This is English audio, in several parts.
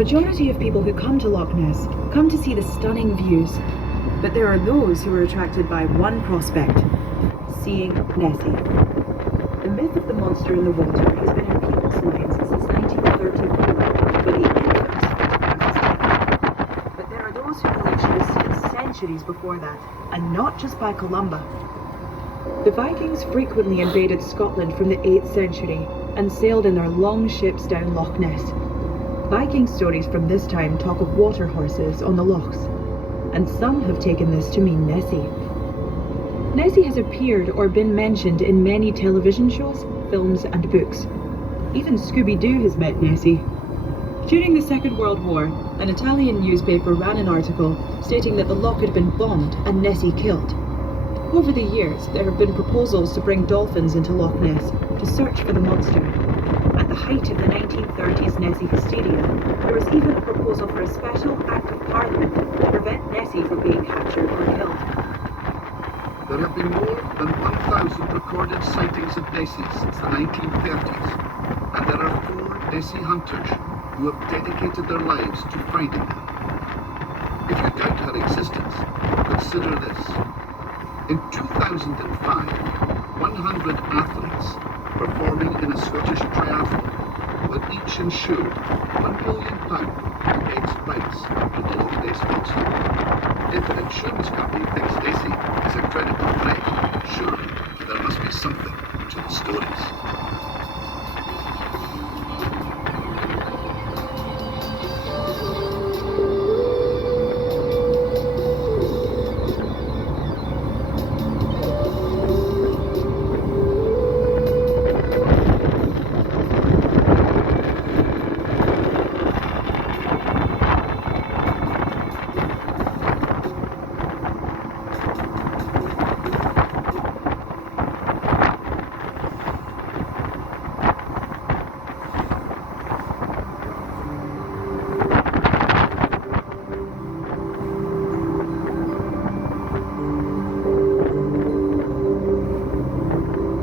majority of people who come to Loch Ness come to see the stunning views, but there are those who are attracted by one prospect: seeing Nessie. The myth of the monster in the water has been in people's minds since 1934, when the infamous photograph was taken. But there are those who believe she was seen centuries before that, and not just by Columba. The Vikings frequently invaded Scotland from the 8th century and sailed in their long ships down Loch Ness. Viking stories from this time talk of water horses on the lochs, and some have taken this to mean Nessie. Nessie has appeared or been mentioned in many television shows, films and books. Even Scooby-Doo has met Nessie. During the Second World War, an Italian newspaper ran an article stating that the loch had been bombed and Nessie killed. Over the years, there have been proposals to bring dolphins into Loch Ness to search for the monster. At the height of the 1930s Nessie hysteria, there was even a proposal for a special Act of Parliament to prevent Nessie from being captured or killed. There have been more than 1,000 recorded sightings of Nessie since the 1930s, and there are 4 Nessie hunters who have dedicated their lives to finding her. If you doubt her existence, consider this. In 2005, 100 athletes performing in a Scottish triathlon will each insure £1 million against bites in the Loch Ness monster. If an insurance company thinks Nessie is a credible threat, surely there must be something to the stories.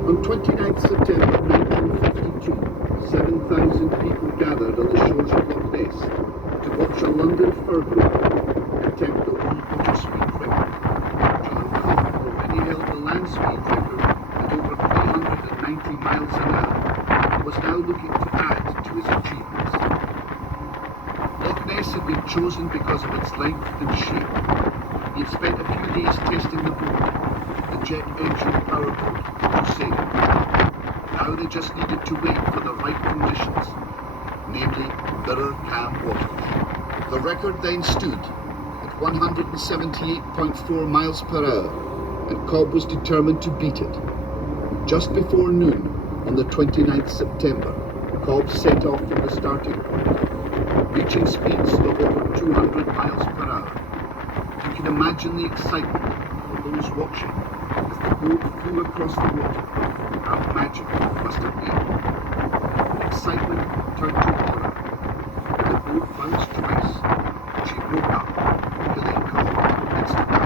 On 29th September 1952, 7,000 people gathered on the shores of Loch Ness to watch a London fur group attempt the world water speed record. John Cobb already held the land speed record at over 390 miles an hour and was now looking to add to his achievements. Loch Ness had been chosen because of its length and shape. He had spent a few days testing the boat, the jet engine power boat, to sail. Now they just needed to wait for the right conditions, namely mirror calm waters. The record then stood at 178.4 miles per hour, and Cobb was determined to beat it. Just before noon on the 29th September, Cobb set off from the starting point, reaching speeds of over 200 miles per hour. You can imagine the excitement for those watching as the boat flew across the water. How magical it must have been. Excitement turned to horror. The boat bounced twice. She broke up, killing Cobb instantly.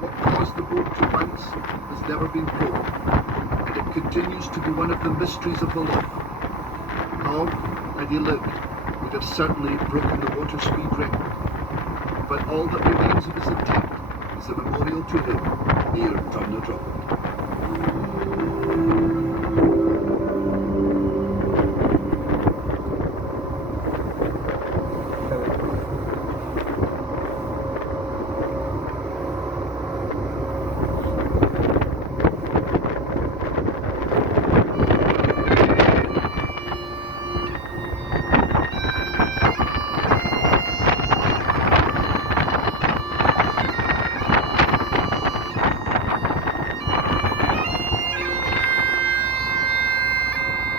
What caused the boat to bounce has never been probed, and it continues to be one of the mysteries of the loch. Cobb, had he lived, would have certainly broken the water speed record. But all that remains of his attempt is a memorial to him near Drumnadrochit.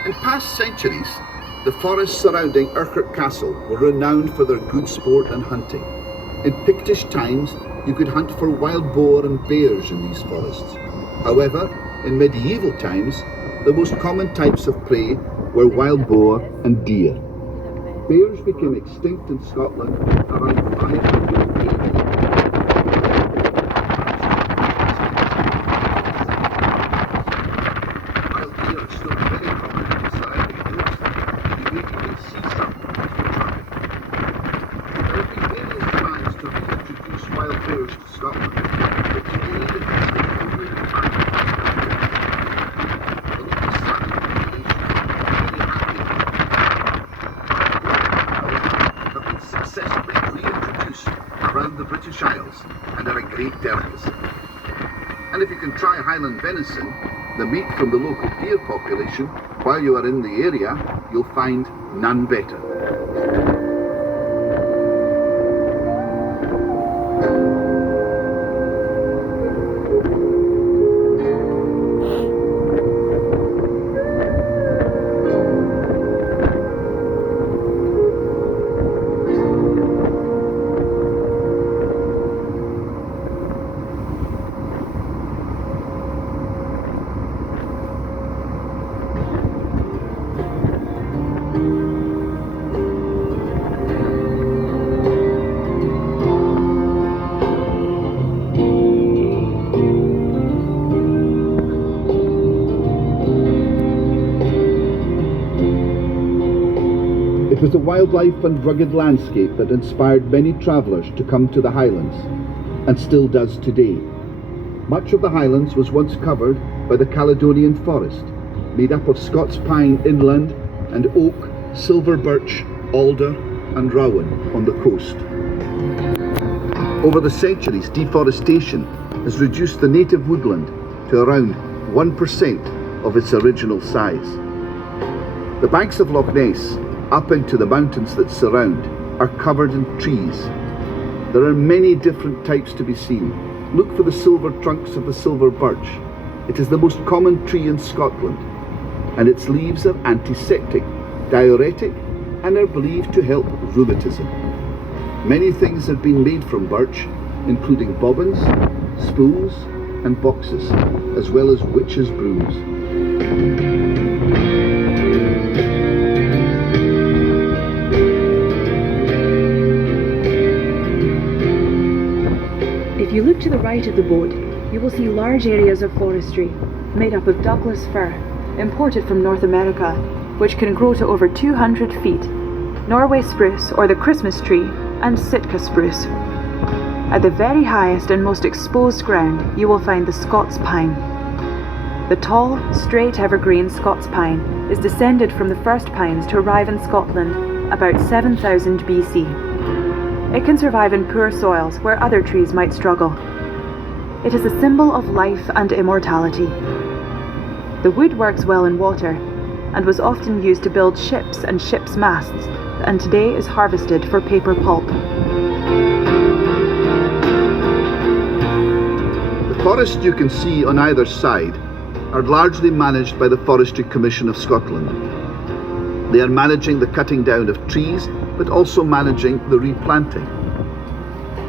In past centuries, the forests surrounding Urquhart Castle were renowned for their good sport and hunting. In Pictish times, you could hunt for wild boar and bears in these forests. However, in medieval times, the most common types of prey were wild boar and deer. Bears became extinct in Scotland around 500 AD. While deer are still very common in the surrounding coast, you may even see some if you try. wild tours to Scotland, but do you need a only the time? The local sun is very happy. Have been successfully reintroduced around the British Isles and are a great delicacy. And if you can try Highland venison, the meat from the local deer population, while you are in the area, you'll find none better. It was the wildlife and rugged landscape that inspired many travellers to come to the Highlands, and still does today. Much of the Highlands was once covered by the Caledonian forest, made up of Scots pine inland and oak, silver birch, alder and rowan on the coast. Over the centuries, deforestation has reduced the native woodland to around 1% of its original size. The banks of Loch Ness, up into the mountains that surround, are covered in trees. There are many different types to be seen. Look for the silver trunks of the silver birch. It is the most common tree in Scotland, and its leaves are antiseptic, diuretic, and are believed to help rheumatism. Many things have been made from birch, including bobbins, spools, and boxes, as well as witches' brooms. If you look to the right of the boat, you will see large areas of forestry made up of Douglas fir, imported from North America, which can grow to over 200 feet, Norway spruce or the Christmas tree, and Sitka spruce. At the very highest and most exposed ground, you will find the Scots pine. The tall, straight evergreen Scots pine is descended from the first pines to arrive in Scotland about 7000 BC. It can survive in poor soils where other trees might struggle. It is a symbol of life and immortality. The wood works well in water and was often used to build ships and ships' masts, and today is harvested for paper pulp. The forests you can see on either side are largely managed by the Forestry Commission of Scotland. They are managing the cutting down of trees, but also managing the replanting.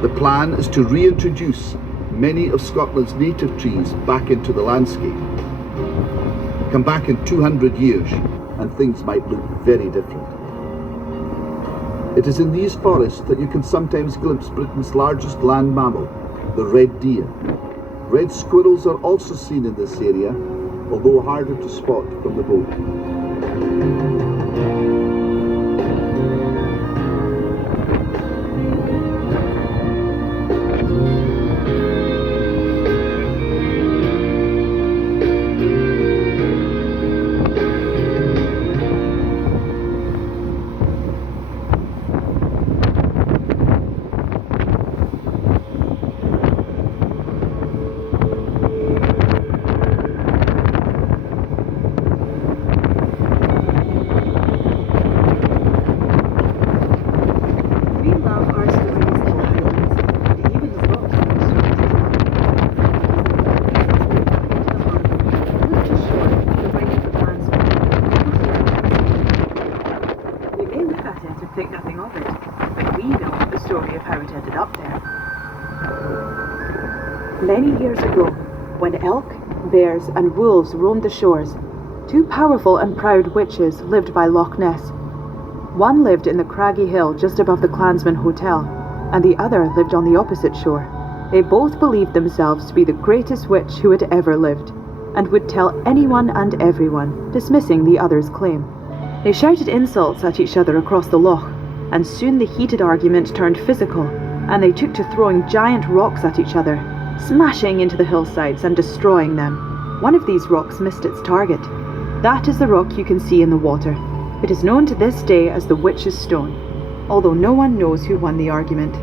The plan is to reintroduce many of Scotland's native trees back into the landscape. Come back in 200 years and things might look very different. It is in these forests that you can sometimes glimpse Britain's largest land mammal, the red deer. Red squirrels are also seen in this area, although harder to spot from the boat. Think nothing of it, but we know the story of how it ended up there. Many years ago, when elk, bears and wolves roamed the shores, two powerful and proud witches lived by Loch Ness. One lived in the craggy hill just above the Clansman Hotel, and the other lived on the opposite shore. They both believed themselves to be the greatest witch who had ever lived, and would tell anyone and everyone, dismissing the other's claim. They shouted insults at each other across the loch, and soon the heated argument turned physical, and they took to throwing giant rocks at each other, smashing into the hillsides and destroying them. One of these rocks missed its target. That is the rock you can see in the water. It is known to this day as the Witch's Stone, although no one knows who won the argument.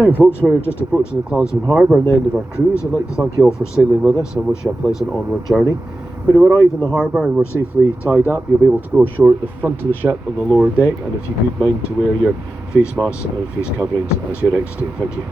There folks, we're just approaching the Clansman Harbour and the end of our cruise. I'd like to thank you all for sailing with us and wish you a pleasant onward journey. When we arrive in the harbour and we're safely tied up, you'll be able to go ashore at the front of the ship on the lower deck, and if you could mind to wear your face masks and face coverings as you're exiting. Thank you.